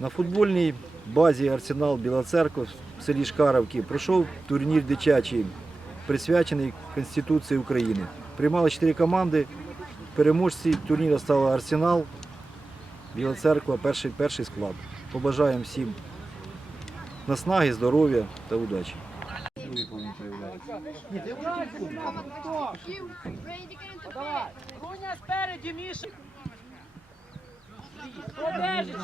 На футбольній базі Арсенал Біла Церква в селі Шкаровки пройшов турнір дитячий, присвячений Конституції України. Приймали чотири команди. Переможці турніру стали Арсенал, Біла Церква, перший, перший склад. Побажаємо всім наснаги, здоров'я та удачі. Руня спереді, Міша. Пробежиш.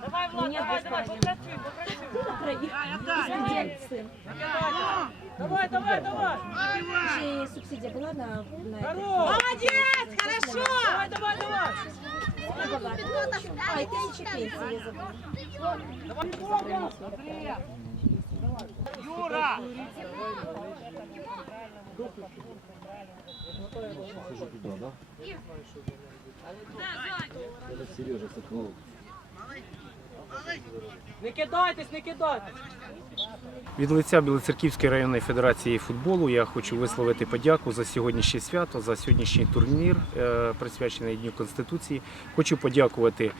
Давай, Влад, давай, давай, попрацюй, попрацюй. Давай, давай, давай. Ще й субсидія була на, на Хорош. Молодець, хорошо! Давай, давай, давай. А, і ти ще пенсії забула. Юра. Не кидайтесь, не кидайтесь. Від лиця Білоцерківської районної федерації футболу я хочу висловити подяку за сьогоднішнє свято, за сьогоднішній турнір, е, присвячений Дню Конституції. Хочу подякувати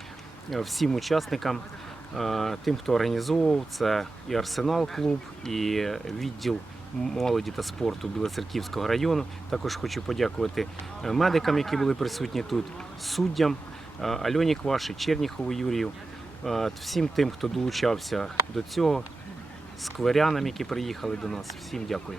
е, всім учасникам, е, тим, хто організовував це і Арсенал клуб, і відділ молоді та спорту Білоцерківського району. Також хочу подякувати е, медикам, які були присутні тут, суддям е, Альоні Кваші, Черніхову Юрію, е, всім тим, хто долучався до цього скверянам, які приїхали до нас. Всім дякую.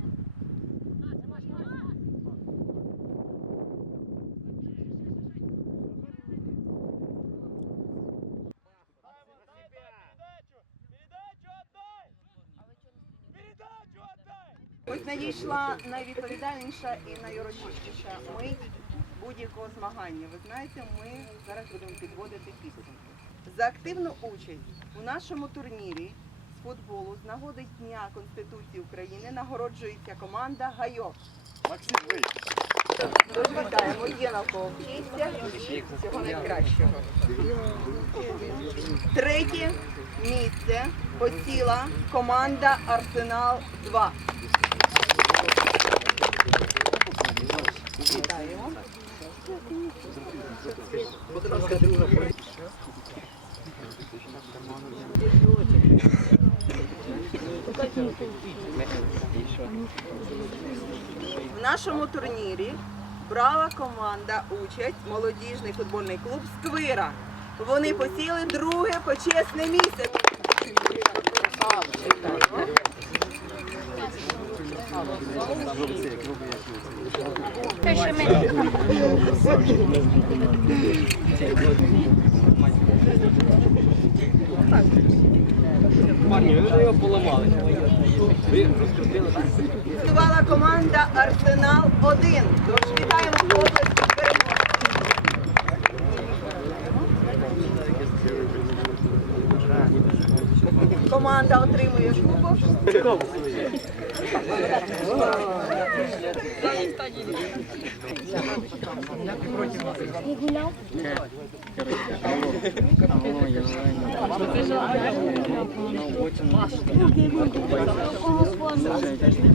Ось надійшла найвідповідальніша і найурочистіша мить будь-якого змагання. Ви знаєте, ми зараз будемо підводити підсумки. За активну участь у нашому турнірі з футболу з нагоди Дня Конституції України нагороджується команда Гайок. Тож вітаємо, є на кого вчитися і всього найкращого. Третє місце посіла команда Арсенал 2. В нашому турнірі брала команда участь молодіжний футбольний клуб Сквира. Вони посіли друге почесне місце. Працювала команда Арсенал 1. Тож вітаємо область перемоги. Команда отримує кубок. Я не знаю,